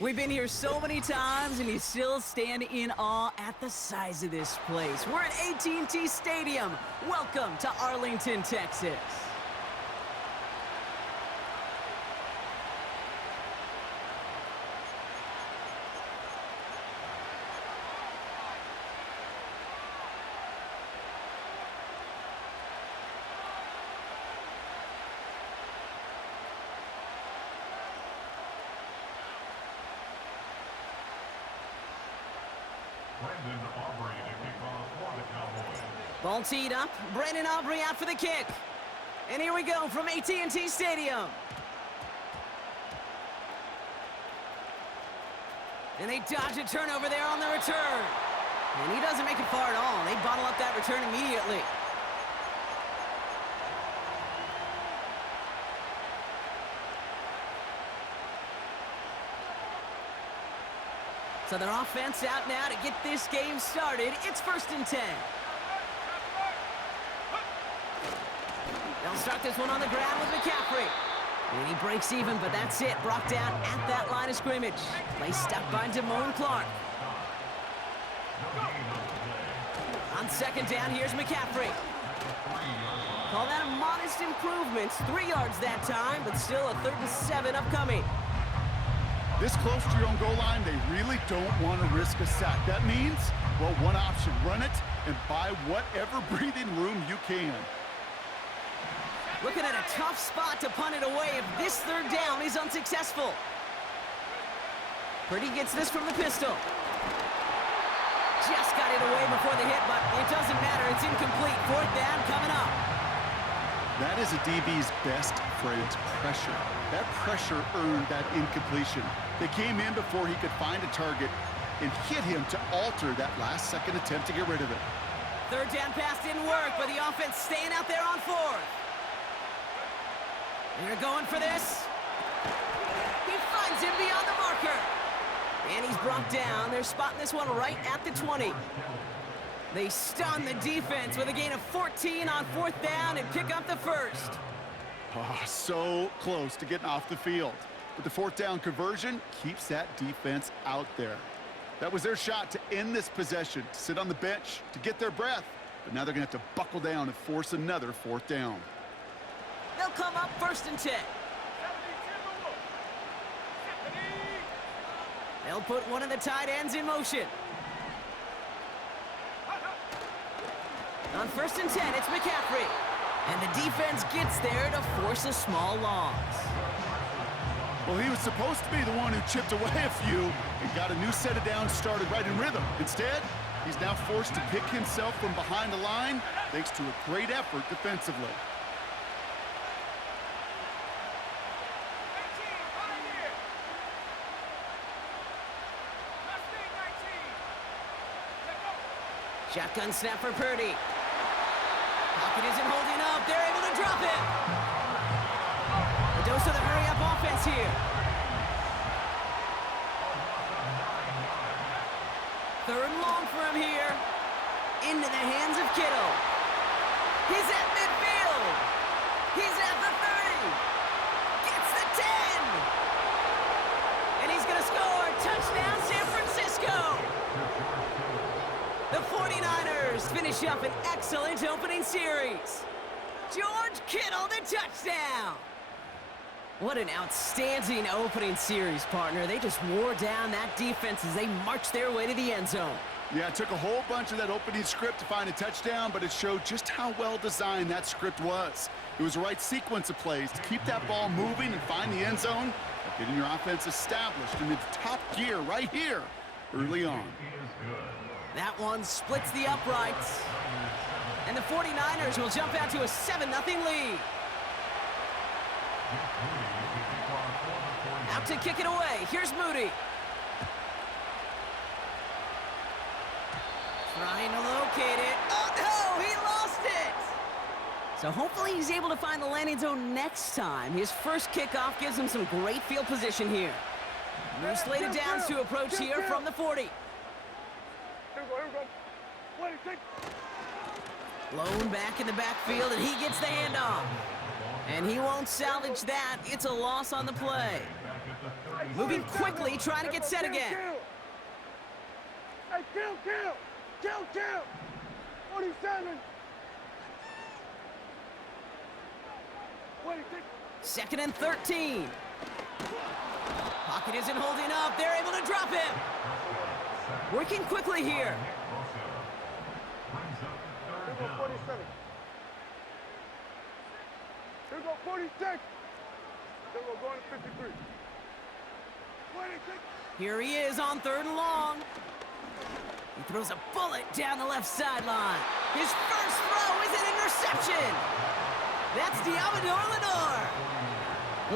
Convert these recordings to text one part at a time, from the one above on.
We've been here so many times, and you still stand in awe at the size of this place. We're at AT&T Stadium. Welcome to Arlington, Texas. Ball teed up. Brandon Aubrey out for the kick. And here we go from AT&T Stadium. And they dodge a turnover there on the return. And he doesn't make it far at all. They bottle up that return immediately. So their offense out now to get this game started. It's 1st and 10. They'll start this one on the ground with McCaffrey. And he breaks even, but that's it. Brought down at that line of scrimmage. Play stopped by Damone Clark. On 2nd down, here's McCaffrey. Call that a modest improvement. 3 yards that time, but still a 3rd and 7 upcoming. This close to your own goal line, they really don't want to risk a sack. That means, well, one option, run it and buy whatever breathing room you can. Looking at a tough spot to punt it away if this 3rd down is unsuccessful. Purdy gets this from the pistol. Just got it away before the hit, but it doesn't matter. It's incomplete. 4th down coming up. That is a DB's best friend, pressure. That pressure earned that incompletion. They came in before he could find a target and hit him to alter that last-second attempt to get rid of it. 3rd down pass didn't work, but the offense staying out there on 4th. They're going for this. He finds him beyond the marker. And he's brought down. They're spotting this one right at the 20. They stun the defense with a gain of 14 on 4th down and pick up the 1st. Oh, so close to getting off the field. But the 4th down conversion keeps that defense out there. That was their shot to end this possession, to sit on the bench, to get their breath. But now they're going to have to buckle down and force another 4th down. They'll come up 1st and 10. They'll put one of the tight ends in motion. On 1st and 10, it's McCaffrey. And the defense gets there to force a small loss. Well, he was supposed to be the one who chipped away a few and got a new set of downs started right in rhythm. Instead, he's now forced to pick himself from behind the line thanks to a great effort defensively. Shotgun snap for Purdy. Pocket isn't holding up. They're able to drop it. A dose of the hurry-up offense here. 3rd and long for him here. Into the hands of Kittle. He's at midfield. He's at the 30. Gets the 10. And he's going to score. Touchdown, San Francisco. The 49ers finish up an excellent opening series. George Kittle, the touchdown. What an outstanding opening series, partner. They just wore down that defense as they marched their way to the end zone. Yeah, it took a whole bunch of that opening script to find a touchdown, but it showed just how well designed that script was. It was the right sequence of plays to keep that ball moving and find the end zone, getting your offense established in its top gear right here early on. That one splits the uprights. And the 49ers will jump out to a 7-0 lead. Out to kick it away. Here's Moody. Trying to locate it. Oh, no! He lost it! So hopefully he's able to find the landing zone next time. His first kickoff gives him some great field position here. No slated downs to approach here from the 40. Blown back in the backfield, and he gets the handoff. And he won't salvage that. It's a loss on the play. Moving quickly, trying to get set again. Hey, kill! 47. 2nd and 13. Pocket isn't holding up. They're able to drop him. Working quickly here. Here go 47. Here go 46. Here go going to 53. 26. Here he is on 3rd and long. He throws a bullet down the left sideline. His first throw is an interception. That's Diamador Lenore.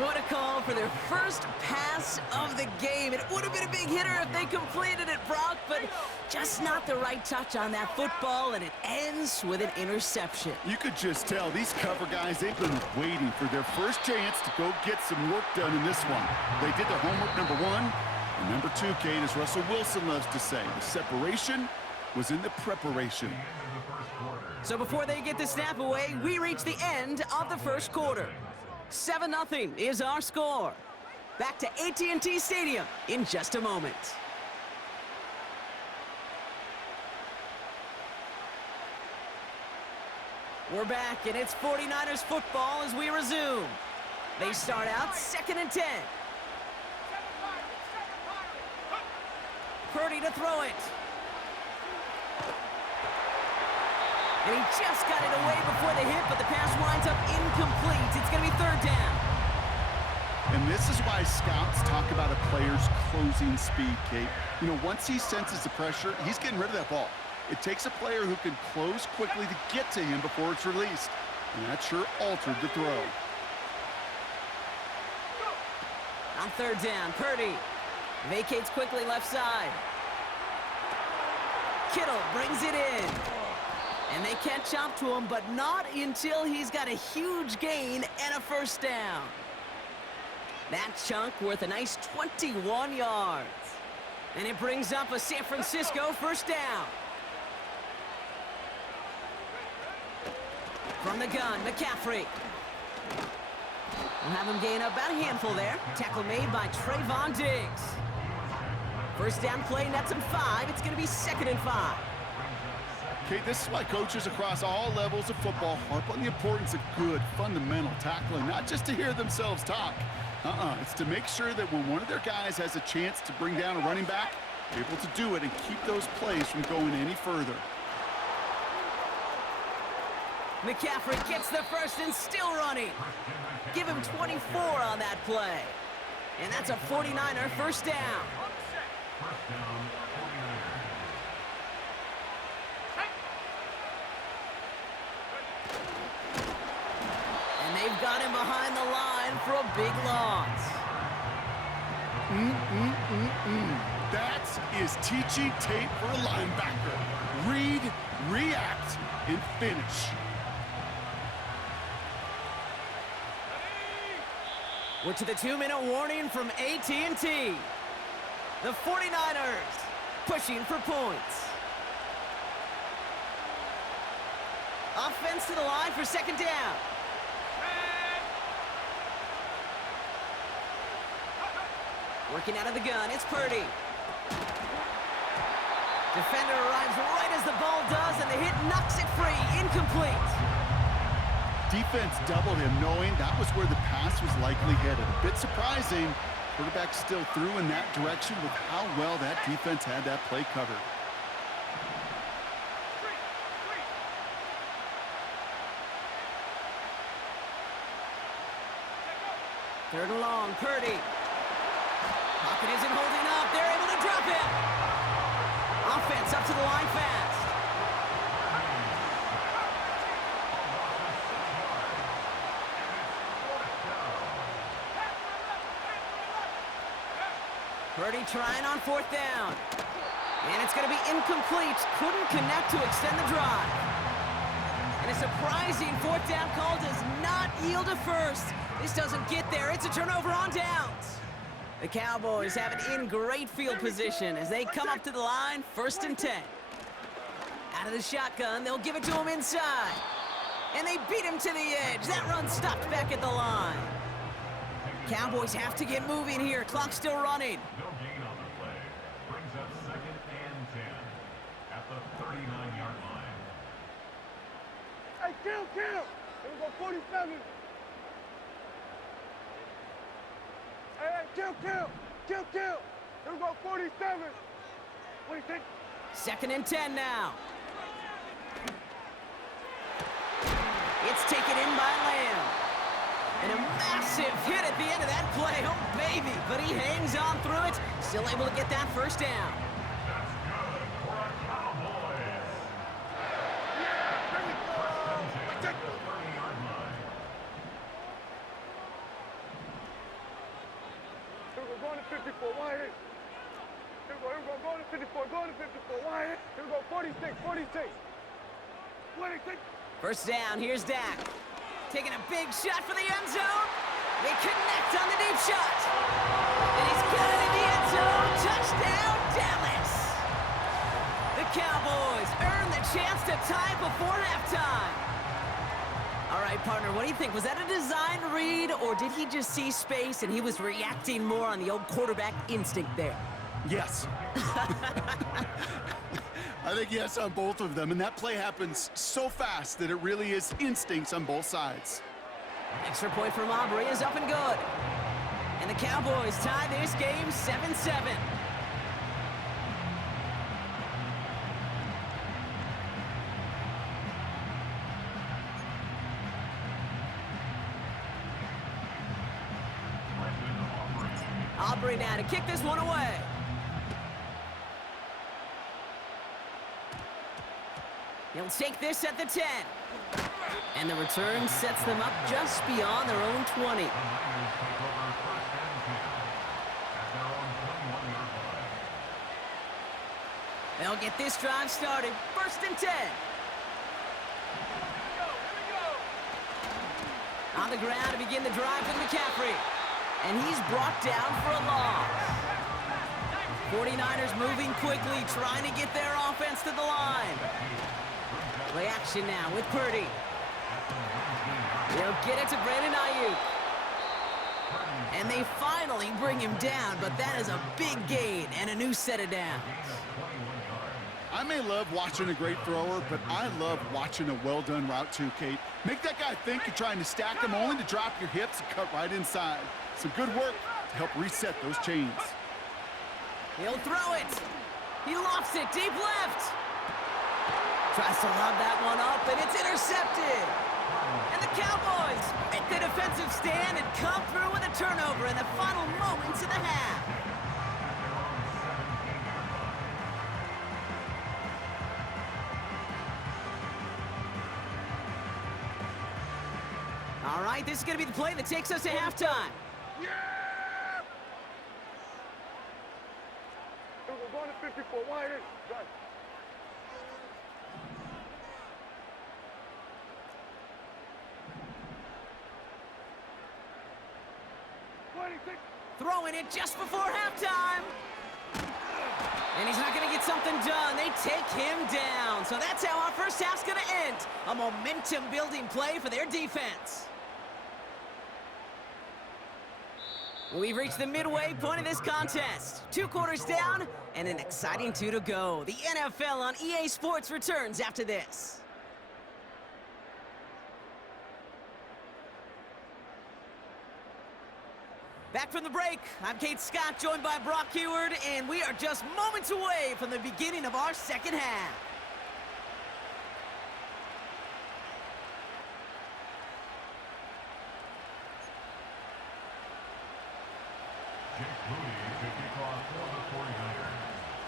What a call for their first pass of the game. It would have been a big hitter if they completed it, Brock, but just not the right touch on that football, and it ends with an interception. You could just tell these cover guys, they've been waiting for their first chance to go get some work done in this one. They did their homework, number one. And number two, Kate, as Russell Wilson loves to say, the separation was in the preparation. So before they get the snap away, we reach the end of the first quarter. 7-0 is our score. Back to AT&T Stadium in just a moment. We're back, and it's 49ers football as we resume. They start out 2nd and 10. Purdy to throw it. And he just got it away before the hit, but the pass winds up incomplete. It's going to be 3rd down. And this is why scouts talk about a player's closing speed, Kate. You know, once he senses the pressure, he's getting rid of that ball. It takes a player who can close quickly to get to him before it's released. And that sure altered the throw. On 3rd down, Purdy vacates quickly left side. Kittle brings it in. And they catch up to him, but not until he's got a huge gain and a first down. That chunk worth a nice 21 yards. And it brings up a San Francisco first down. From the gun, McCaffrey. We'll have him gain about a handful there. Tackle made by Trayvon Diggs. First down play, nets him 5. It's going to be 2nd and 5. Okay, this is why coaches across all levels of football harp on the importance of good, fundamental tackling, not just to hear themselves talk. It's to make sure that when one of their guys has a chance to bring down a running back, they're able to do it and keep those plays from going any further. McCaffrey gets the first and still running. Give him 24 on that play. And that's a 49er first down. And they've got him behind the line for a big loss. That is teaching tape for a linebacker. Read, react, and finish. We're to the 2-minute warning from AT&T. The 49ers pushing for points. Offense to the line for 2nd down. Working out of the gun, it's Purdy. Defender arrives right as the ball does, and the hit knocks it free. Incomplete. Defense doubled him, knowing that was where the pass was likely headed. A bit surprising. Quarterback still threw in that direction with how well that defense had that play covered. Third and long, Purdy. Pocket isn't holding up. They're able to drop him. Offense up to the line fast. Purdy trying on 4th down. And it's going to be incomplete. Couldn't connect to extend the drive. And a surprising 4th down call does not yield a first. This doesn't get there. It's a turnover on downs. The Cowboys have it in great field position as they come up to the line, 1st and 10. Out of the shotgun, they'll give it to him inside. And they beat him to the edge. That run stopped back at the line. Cowboys have to get moving here. Clock's still running. No gain on the play. Brings up 2nd and 10 at the 39-yard line. Hey, kill! Here we go, 47. Hey, kill! Here we go, 47. What do you think? 2nd and 10 now. It's taken in by Lamb. And a massive hit at the end of that play. Oh, baby. But he hangs on through it. Still able to get that first down. That's good for a Cowboys. Yeah, here we go. At the 30-yard line. Here we go, going to 54. One hit. Here we go, going to 54. Going to 54. One hit. Here we go, 46. What do you think? First down, here's Dak. Taking a big shot for the end zone. They connect on the deep shot. And he's got it in the end zone. Touchdown, Dallas. The Cowboys earn the chance to tie before halftime. All right, partner, what do you think? Was that a design read, or did he just see space and he was reacting more on the old quarterback instinct there? Yes. I think yes on both of them, and that play happens so fast that it really is instincts on both sides. Extra point from Aubrey is up and good. And the Cowboys tie this game 7-7. Aubrey now to kick this one away. He'll take this at the 10. And the return sets them up just beyond their own 20. The Niners take over 1st and 10 at their own 21-yard line. They'll get this drive started. 1st and 10. On the ground to begin the drive with McCaffrey. And he's brought down for a loss. 49ers moving quickly, trying to get their offense to the line. Play action now with Purdy. They'll get it to Brandon Ayuk. And they finally bring him down, but that is a big gain and a new set of downs. I may love watching a great thrower, but I love watching a well-done route too, Kate. Make that guy think you're trying to stack him only to drop your hips and cut right inside. Some good work to help reset those chains. He'll throw it. He lofts it deep left. Tries to lob that one up, and it's intercepted. And the Cowboys make the defensive stand and come through with a turnover in the final moments of the half. All right, this is going to be the play that takes us to halftime. Yeah! Here we go, going to 54. One hit. Done. Throwing it just before halftime. And he's not going to get something done. They take him down. So that's how our first half's going to end. A momentum-building play for their defense. We've reached the midway point of this contest. 2 quarters down and an exciting 2 to go. The NFL on EA Sports returns after this. Back from the break, I'm Kate Scott, joined by Brock Heward, and we are just moments away from the beginning of our second half.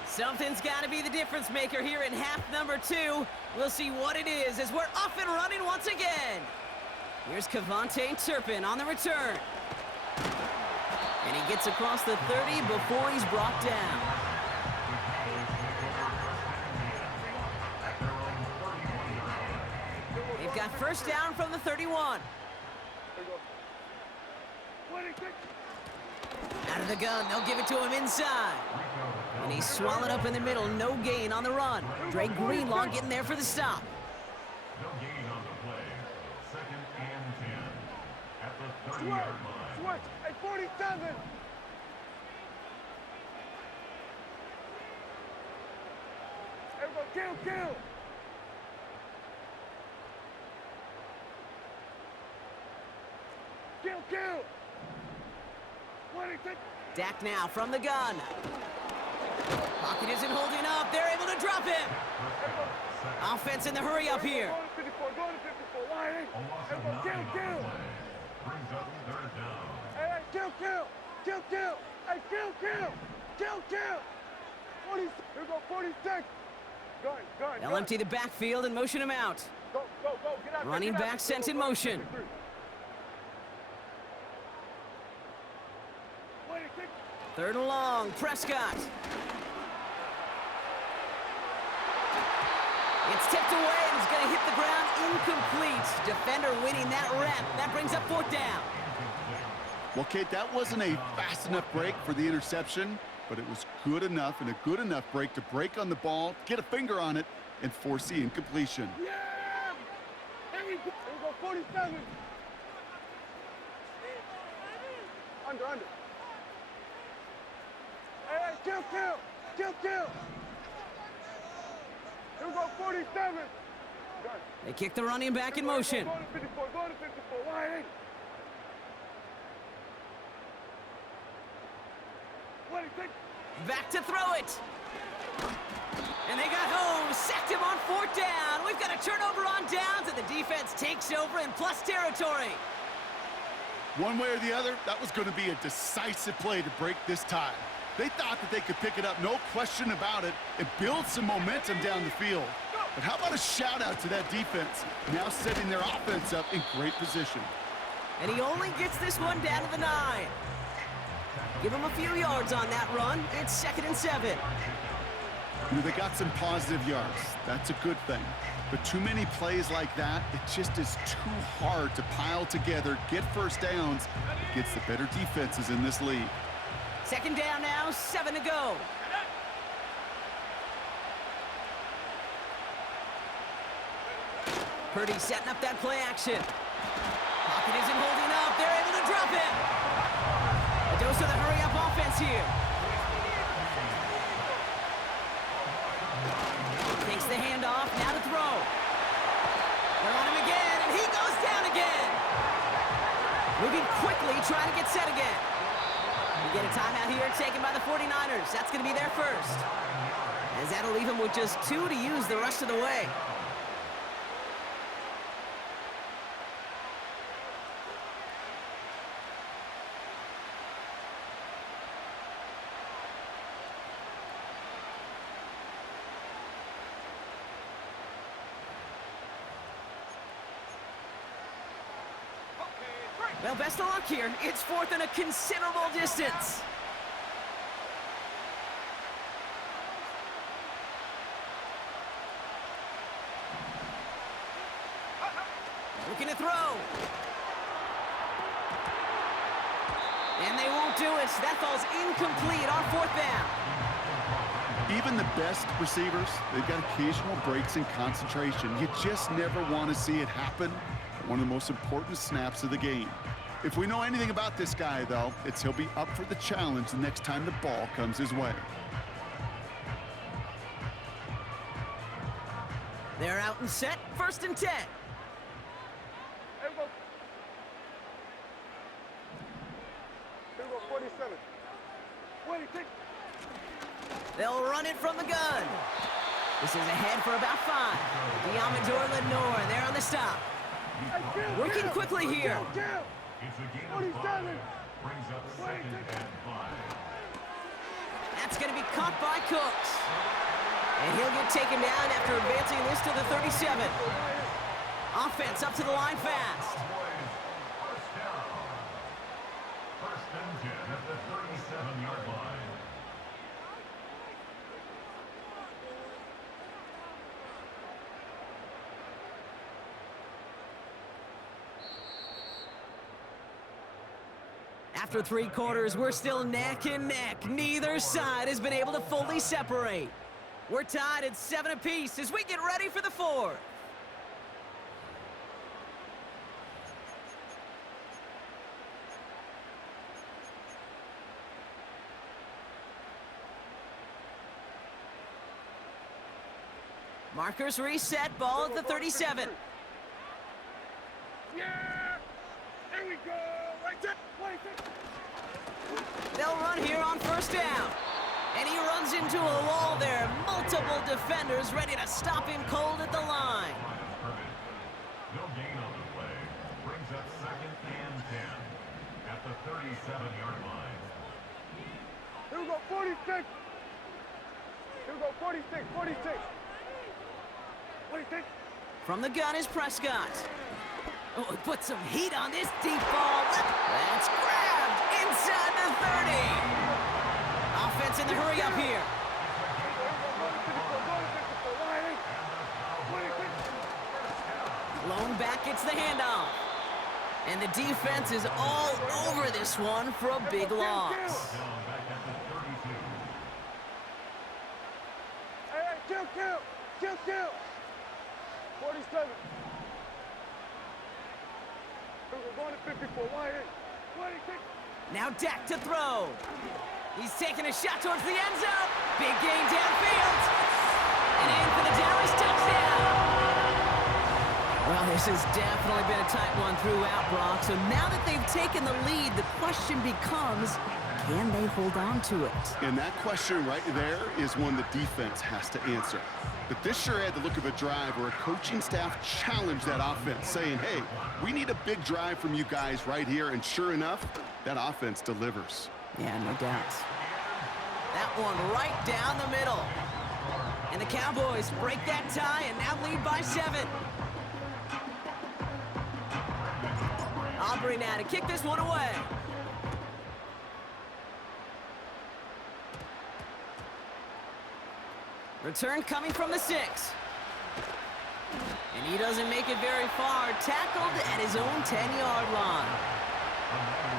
Something's got to be the difference maker here in half number 2. We'll see what it is as we're off and running once again. Here's Kevontae Turpin on the return. And he gets across the 30 before he's brought down. They've got first down from the 31. Out of the gun, they'll give it to him inside. And he's swallowed up in the middle, no gain on the run. Dre Greenlaw getting there for the stop. No gain on the play. 2nd and 10 at the Switch. Switch. Hey, 47. Everybody, kill. Kill. 26. Dak now from the gun. Pocket isn't holding up. They're able to drop him. Offense in the hurry up here. Go to 54. Go to 54. Why? A loss of Everybody, 9 on the kill. play. Brings up third down. Hey, kill. Hey, kill. 40. Here go 46. Gun. They'll empty the backfield and motion him out. Go. Get out. Running back sent in motion. 26. Third and long, Prescott. It's tipped away and it's going to hit the ground incomplete. Defender winning that rep. That brings up fourth down. Well, Kate, that wasn't a fast enough break for the interception, but it was good enough and a good enough break to break on the ball, get a finger on it, and force the incompletion. Yeah! Here we go 47. Under. Hey, kill. Here we go 47. Gun. They kick the running back in motion. Go to 54. Why? 26. Back to throw it. And they got home, sacked him on fourth down. We've got a turnover on downs, and the defense takes over in plus territory. One way or the other, that was going to be a decisive play to break this tie. They thought that they could pick it up, no question about it, and build some momentum down the field. But how about a shout-out to that defense, now setting their offense up in great position. And he only gets this one down to the 9. Give him a few yards on that run. It's 2nd and 7. You know, they got some positive yards. That's a good thing. But too many plays like that, it just is too hard to pile together, get first downs against the better defenses in this league. 2nd down now, 7 to go. Purdy setting up that play action. Pocket isn't holding up. They're able to drop it. A dose of the hurry-up offense here. Takes the handoff, now to throw. They're on him again, and he goes down again. Moving quickly, trying to get set again. We get a timeout here taken by the 49ers. That's going to be their first. As that'll leave him with just 2 to use the rest of the way. Well, best of luck here. It's 4th and a considerable distance. Looking to throw. And they won't do it. That falls incomplete on 4th down. Even the best receivers, they've got occasional breaks in concentration. You just never want to see it happen at one of the most important snaps of the game. If we know anything about this guy, though, it's he'll be up for the challenge the next time the ball comes his way. They're out and set. 1st and 10. Here we go 47. 26. They'll run it from the gun. This is ahead for about 5. Diamador Lenore, they're on the stop. Working quickly here. It's a gain of 47. 5. Brings up 2nd and 5. That's going to be caught by Cooks. And he'll get taken down after advancing this to the 37. Offense up to the line fast. First down. 1st and 10 at the 37-yard line. After 3 quarters, we're still neck and neck. Neither side has been able to fully separate. We're tied at 7 apiece as we get ready for the 4th. Markers reset, ball at the 37. Yeah! There we go! Right there! Right there! They'll run here on first down. And he runs into a wall there. Multiple defenders ready to stop him cold at the line. No gain on the play. Brings up 2nd and 10 at the 37-yard line. Here we go, 46! Here we go, 46, 46! 46! From the gun is Prescott. Oh, put some heat on this deep ball. That's grabbed inside the 30. Offense in the hurry up here. Lone back gets the handoff. And the defense is all over this one for a big loss. Hey, kill! 47. We're going to 54. Why ain't? 26. Now Dak to throw. He's taking a shot towards the end zone. Big gain downfield. And in for the Dallas touchdown. Well, this has definitely been a tight one throughout, Brock. So now that they've taken the lead, the question becomes, can they hold on to it? And that question right there is one the defense has to answer. But this sure had the look of a drive where a coaching staff challenged that offense, saying, hey, we need a big drive from you guys right here. And sure enough, that offense delivers. Yeah, no doubt. That one right down the middle. And the Cowboys break that tie and now lead by 7. Aubrey now to kick this one away. Return coming from the 6. And he doesn't make it very far. Tackled at his own 10-yard line.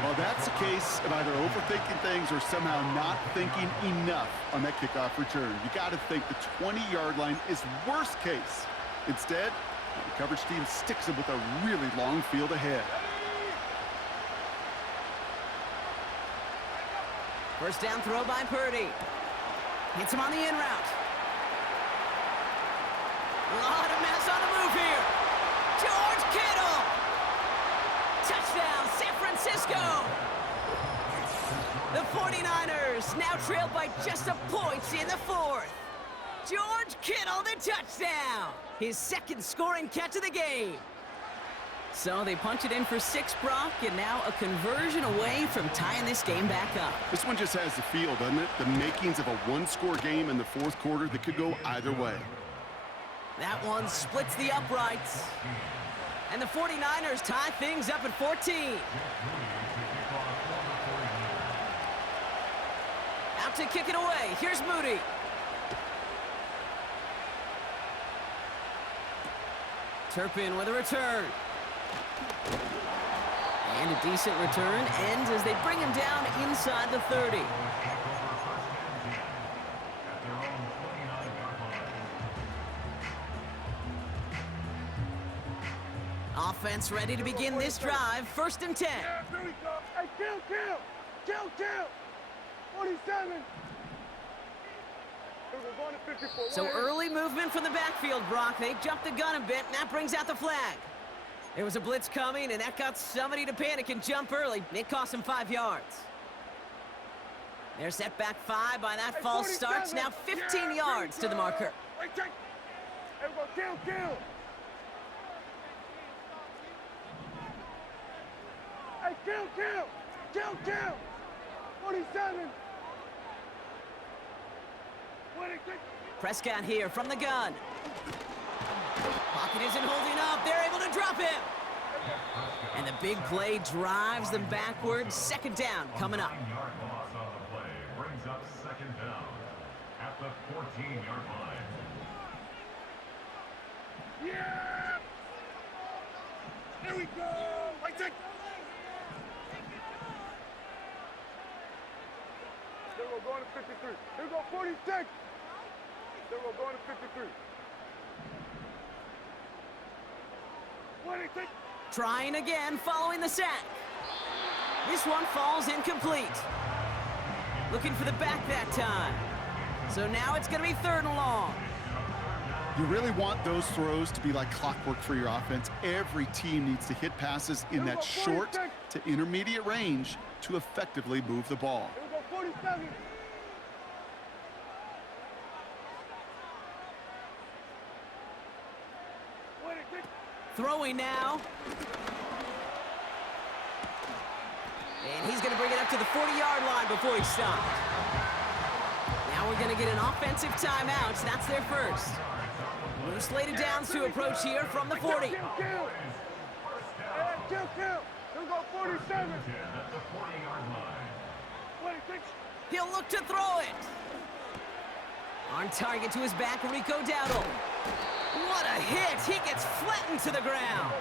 Well, that's a case of either overthinking things or somehow not thinking enough on that kickoff return. You got to think the 20-yard line is worst case. Instead, the coverage team sticks him with a really long field ahead. First down throw by Purdy. Hits him on the in route. A lot of mess on the move here. George Kittle. Touchdown, San Francisco. The 49ers now trail by just a point in the 4th. George Kittle, the touchdown. His second scoring catch of the game. So they punch it in for 6, Brock, and now a conversion away from tying this game back up. This one just has the feel, doesn't it? The makings of a one-score game in the 4th quarter that could go either way. That one splits the uprights. And the 49ers tie things up at 14. Out to kick it away. Here's Moody. Turpin with a return. And a decent return ends as they bring him down inside the 30. Offense ready to begin this drive. 1st and 10. Yeah, here we go. Hey, kill! 47. We're going to 54. So early movement from the backfield, Brock. They jumped the gun a bit, and that brings out the flag. There was a blitz coming, and that got somebody to panic and jump early. It cost him 5 yards. They're set back 5 by that false start. Now 15 yards to the marker. Hey, we're going to kill! Hey, kill! 47! Prescott here from the gun. Pocket isn't holding up. They're able to drop him. And the big play drives them backwards. 2nd down coming up. 9-yard loss on the play brings up 2nd down at the 14-yard line. Yeah! Here we go! Right there! Then we're going to 53. Here we go, 46! Then we're going to 53. 26! Trying again following the sack. This one falls incomplete. Looking for the back that time. So now it's going to be 3rd and long. You really want those throws to be like clockwork for your offense. Every team needs to hit passes in that short to intermediate range to effectively move the ball. Here we go, 47. Throwing now. And he's going to bring it up to the 40-yard line before he stopped. Now we're going to get an offensive timeout. So that's their first. We're slated downs to approach here from the 40. Kill. Here we go, 47. At the 40-yard line. 26. He'll look to throw it. On target to his back, Rico Dowdle. What a hit! He gets flattened to the ground.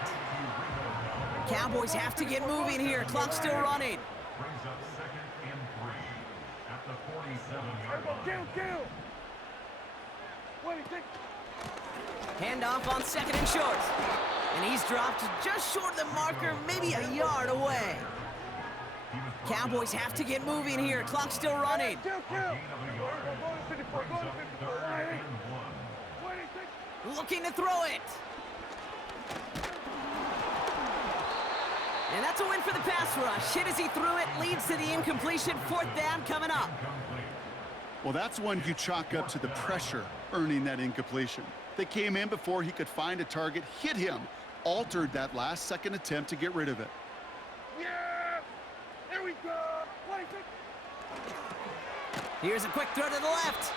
Cowboys have to get moving here. Clock's still running. Brings up 2nd and 3 at the 47-yard Here line. we go, kill. 26. Handoff on 2nd and short. And he's dropped just short of the marker, maybe a yard away. Cowboys have to get moving here. Clock's still running. Kill. Gain of a yard. Brings up 3rd and 1. 26. Looking to throw it. And that's a win for the pass rush. Hit as he threw it, leads to the incompletion. 4th down coming up. Well, that's one you chalk up to the pressure earning that incompletion. They came in before he could find a target, hit him, altered that last-second attempt to get rid of it. Yeah! Here we go! 26. Here's a quick throw to the left.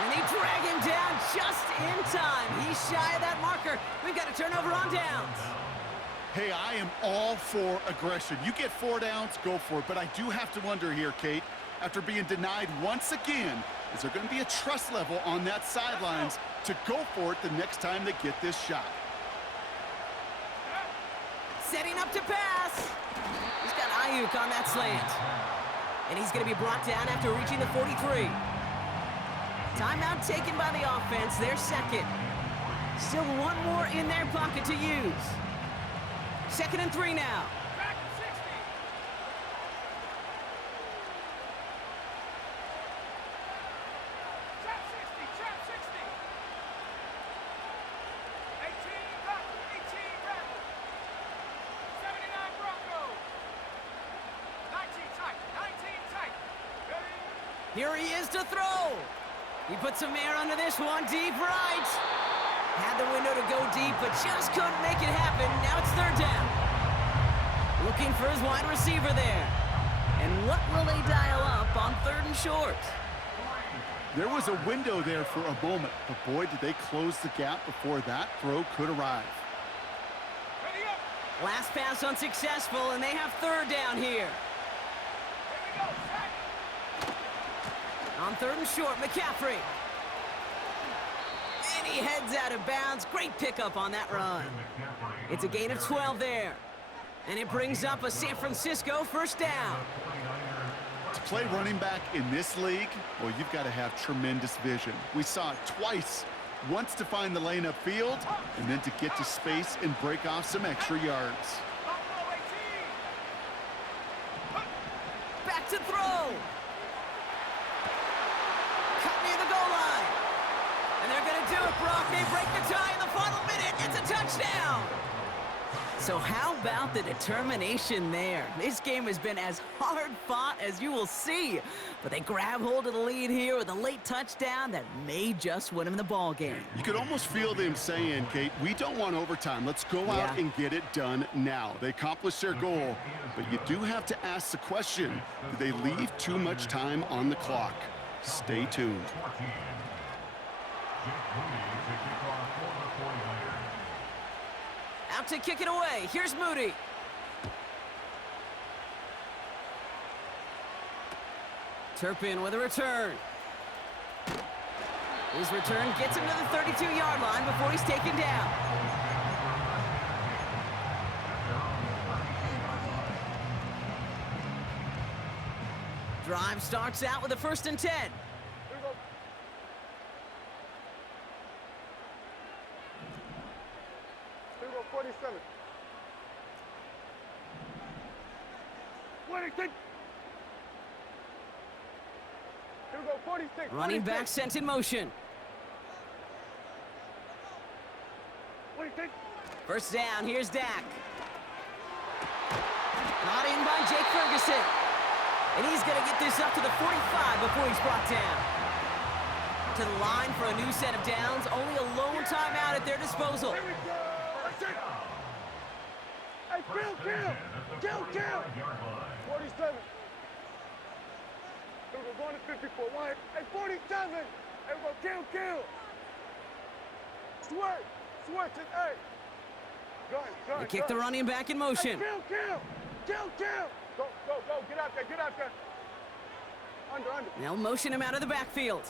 And they drag him down just in time. He's shy of that marker. We've got a turnover on downs. Hey, I am all for aggression. You get 4 downs, go for it. But I do have to wonder here, Kate, after being denied once again, is there going to be a trust level on that sidelines to go for it the next time they get this shot? Setting up to pass. He's got Ayuk on that slant. And he's going to be brought down after reaching the 43. Timeout taken by the offense, their second. Still one more in their pocket to use. 2nd and 3 now. Back to 60. Trap 60. 18 back, 18 back. 79 Broncos. 19 tight. Ready? Here he is to throw. He put some air under this one, deep right. Had the window to go deep, but just couldn't make it happen. Now it's 3rd down. Looking for his wide receiver there. And what will they dial up on 3rd and short? There was a window there for a moment, but boy, did they close the gap before that throw could arrive. Ready up. Last pass unsuccessful, and they have 3rd down here. Here we go. Sack. On 3rd and short, McCaffrey. And he heads out of bounds. Great pickup on that run. It's a gain of 12 there. And it brings up a San Francisco 1st down. To play running back in this league, well, you've got to have tremendous vision. We saw it twice. Once to find the lane upfield, and then to get to space and break off some extra yards. Buffalo 18. Back to throw. Cut near the goal line. And they're going to do it, Brock. They break the tie in the final minute. It's a touchdown. So how about the determination there? This game has been as hard fought as you will see. But they grab hold of the lead here with a late touchdown that may just win them the ball game. You could almost feel them saying, Kate, we don't want overtime. Let's go out and get it done now. They accomplished their goal, but you do have to ask the question, do they leave too much time on the clock? Stay tuned. Out to kick it away. Here's Moody. Turpin with a return. His return gets him to the 32-yard line before he's taken down. Drive starts out with a 1st and 10. Here we go. Here we go, 47. 26. Here we go, 46. Running 46. back sent in motion. First down, here's Dak. Not in by Jake Ferguson. And he's going to get this up to the 45 before he's brought down. To the line for a new set of downs. Only a lone timeout at their disposal. Here we go. That's it. Hey, kill. 47. We're going to 54. Why? Hey, 47. Hey, we're going to kill. Switch it. Hey. They kick the running back in motion. Hey, kill. Go. Get out there. Under. They'll motion him out of the backfield.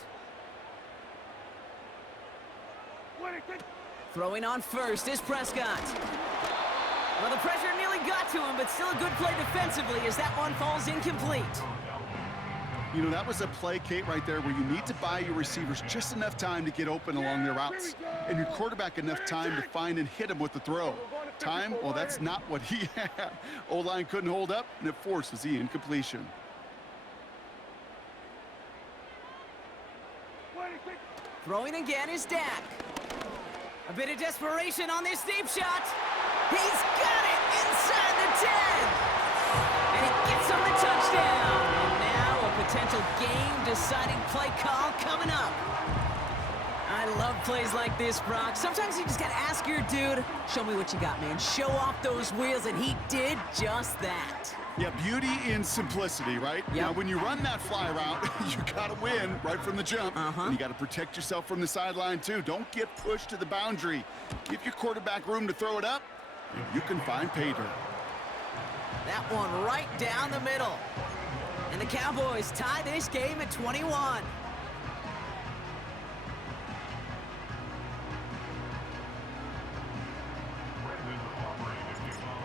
Throwing on first is Prescott. Well, the pressure nearly got to him, but still a good play defensively as that one falls incomplete. You know, that was a play, Kate, right there where you need to buy your receivers just enough time to get open along their routes, and your quarterback enough time to find and hit him with the throw. Time, well, that's not what he had. O-line couldn't hold up, and it forces the incompletion. Throwing again is Dak. A bit of desperation on this deep shot. He's got it inside the 10. And he gets on the touchdown. And now a potential game-deciding play call coming up. I love plays like this, Brock. Sometimes you just gotta ask your dude, show me what you got, man. Show off those wheels, and he did just that. Yeah, beauty in simplicity, right? Yep. Now, when you run that fly route, you gotta win right from the jump. And you gotta protect yourself from the sideline, too. Don't get pushed to the boundary. Give your quarterback room to throw it up, and you can find pay dirt. That one right down the middle. And the Cowboys tie this game at 21.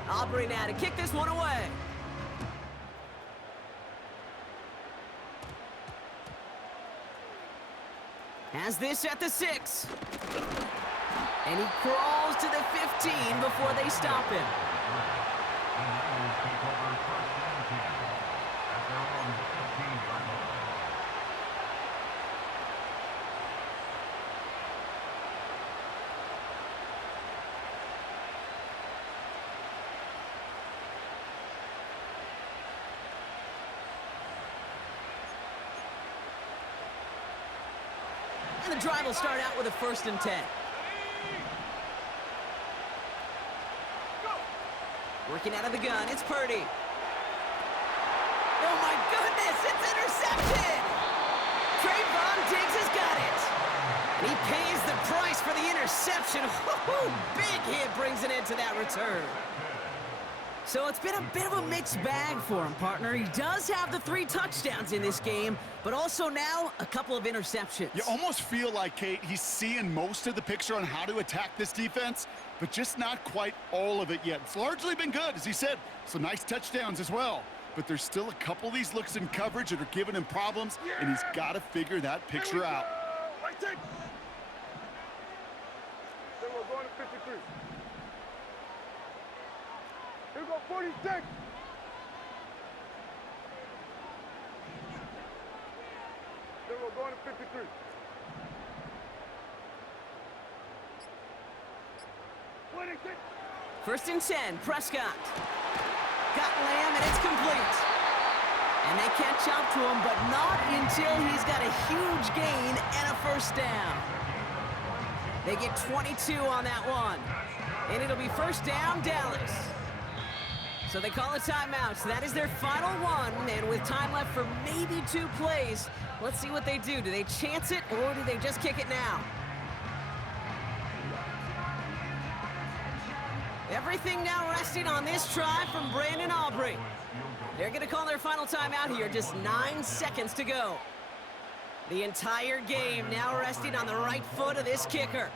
Aubrey now to kick this one away. Has this at the 6. And he crawls to the 15 before they stop him. And the drive will start out with a 1st and 10. Working out of the gun, it's Purdy. Oh my goodness, it's intercepted! Trayvon Diggs has got it. He pays the price for the interception. Woo-hoo! Big hit brings it into that return. So it's been a bit of a mixed bag for him, partner. He does have the 3 touchdowns in this game, but also now a couple of interceptions. You almost feel like, Kate, he's seeing most of the picture on how to attack this defense, but just not quite all of it yet. It's largely been good, as he said. Some nice touchdowns as well. But there's still a couple of these looks in coverage that are giving him problems, and he's got to figure that picture out. Right there. Then we're going to 53. Here we go, 46. Then we're going to 53. First and 10, Prescott. Got Lamb, and it's complete. And they catch up to him, but not until he's got a huge gain and a 1st down. They get 22 on that one. And it'll be 1st down, Dallas. So they call a timeout. So that is their final one. And with time left for maybe 2 plays, let's see what they do. Do they chance it, or do they just kick it now? Everything now resting on this try from Brandon Aubrey. They're going to call their final timeout here. Just 9 seconds to go. The entire game now resting on the right foot of this kicker.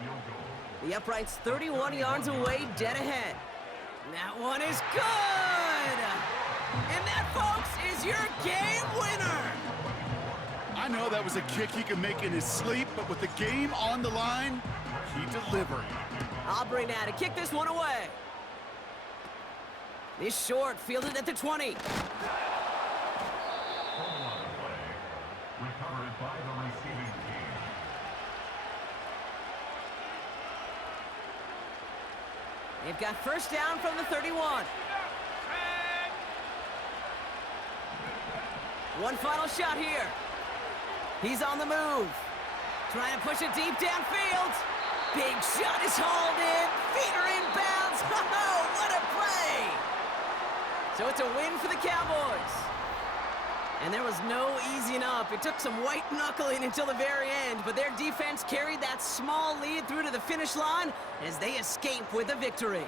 The upright's 31 yards away, dead ahead. That one is good! And that, folks, is your game winner! I know that was a kick he could make in his sleep, but with the game on the line, he delivered. Aubrey now to kick this one away. This short, fielded at the 20. Recovered by the receiving team. 1 They've got first down from the 31. One final shot here. He's on the move. Trying to push it deep downfield. Big shot is hauled in. Feet are in bounds. Oh, what a play! So it's a win for the Cowboys. And there was no easing up. It took some white knuckling until the very end, but their defense carried that small lead through to the finish line as they escape with a victory.